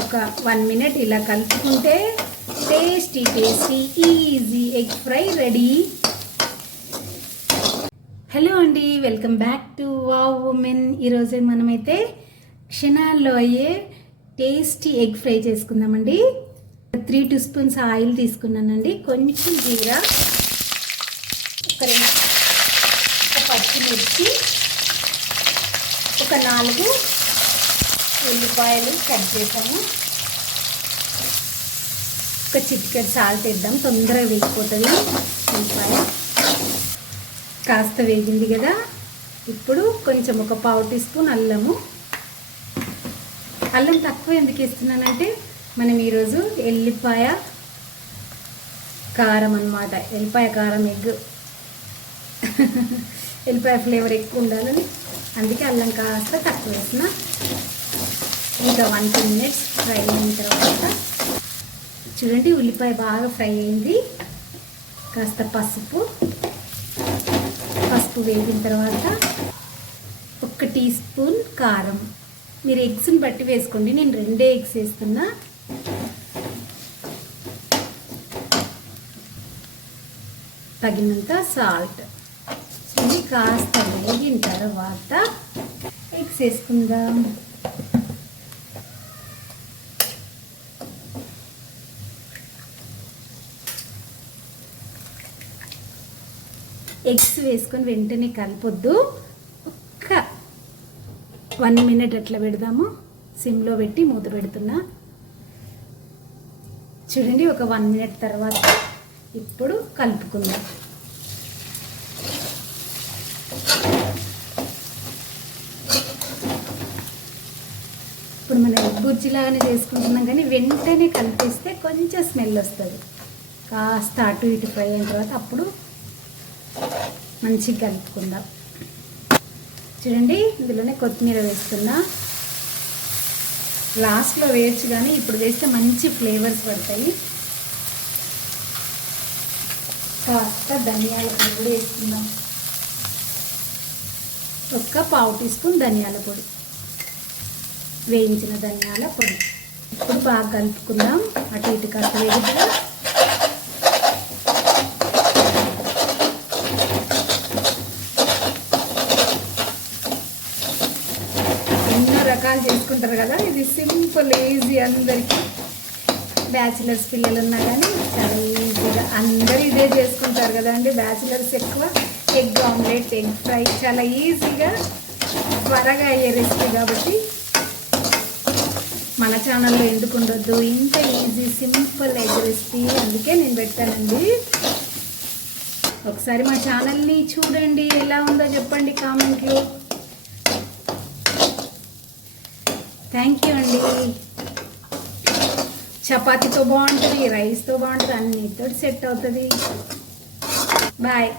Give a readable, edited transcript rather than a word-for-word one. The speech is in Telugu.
ఒక 1 మినిట్ ఇలా కలుపుకుంటే tasty easy egg fry ready. Hello అండి, welcome back to wow women. ఈరోజు మనమైతే క్షణాల్లో అయ్యే టేస్టీ ఎగ్ ఫ్రై చేసుకుందామండి. 3 teaspoons ఆయిల్ తీసుకున్నానండి, కొంచెం జీరా, ఒక పచ్చిమిర్చి, ఒక 4 ఉల్లిపాయలు కట్ చేసాము, ఒక చిటికెడు సాల్ట్ వేద్దాం, తొందరగా వేగిపోతుంది ఉల్లిపాయ. కాస్త వేగింది కదా, ఇప్పుడు కొంచెం ఒక 1/2 teaspoon అల్లము. అల్లం తక్కువ ఎందుకు వేస్తున్నానంటే మనం ఈరోజు ఎల్లిపాయ కారం అన్నమాట, ఎల్లిపాయ కారం ఎగ్ ఎల్లిపాయ ఫ్లేవర్ ఎక్కువ ఉండాలని అందుకే అల్లం కాస్త తక్కువ వేసిన. ఇంకా 1-2 minutes ఫ్రై అయిన తర్వాత చూడండి ఉల్లిపాయ బాగా ఫ్రై అయింది. కాస్త పసుపు వేగిన తర్వాత 1 teaspoon కారం. మీరు ఎగ్స్ని బట్టి వేసుకోండి, నేను 2 eggs వేస్తున్నా. తగినంత సాల్ట్. కాస్త వేగిన తర్వాత ఎగ్స్ వేసుకుందాం. ఎగ్స్ వేసుకొని వెంటనే కలపొద్దు, ఒక్క 1 minute అట్లా పెడదాము. సిమ్లో పెట్టి మూత పెడుతున్నా. చూడండి ఒక 1 minute తర్వాత ఇప్పుడు కలుపుకుందాం. ఇప్పుడు మనం ఎగ్ బుజ్జిలాగానే చేసుకుంటున్నాం, కానీ వెంటనే కలిపేస్తే కొంచెం స్మెల్ వస్తుంది. కాస్త అటు ఇటు ఫ్రై అయిన తర్వాత అప్పుడు మంచిగా కలుపుకుందాం. చూడండి ఇందులోనే కొత్తిమీర వేస్తున్నా. లాస్ట్లో వేయచ్చు, కానీ ఇప్పుడు వేస్తే మంచి ఫ్లేవర్స్ పడతాయి. కాస్త ధనియాల పొడి కూడా వేస్తున్నాం, ఒక 1/2 teaspoon ధనియాల పొడి, వేయించిన ధనియాల పొడి. ఇప్పుడు బాగా కలుపుకుందాం. అటు ఇటు కాస్త వేగుతుందా. ఎన్నో రకాలు చేసుకుంటారు కదా, ఇది సింపుల్ ఈజీ. అందరికీ బ్యాచిలర్స్ పిల్లలు ఉన్నా కానీ చాలా ఈజీగా అందరూ ఇదే చేసుకుంటారు కదా అండి. బ్యాచిలర్స్ ఎక్కువ ఎగ్ ఆమ్లెట్, ఎగ్ ఫ్రై చాలా ఈజీగా త్వరగా అయ్యే రెసిపీ కాబట్టి మన ఛానల్లో ఎందుకు ఉండొద్దు, ఇంత ఈజీ సింపుల్ ఎగ్ రెసిపీ, అందుకే నేను పెట్టానండి. ఒకసారి మా ఛానల్ని చూడండి, ఎలా ఉందో చెప్పండి కామెంట్లో. థ్యాంక్ యూ అండి. చపాతీతో బాగుంటుంది, రైస్తో బాగుంటుంది, అన్నితో సెట్ అవుతుంది. బాయ్.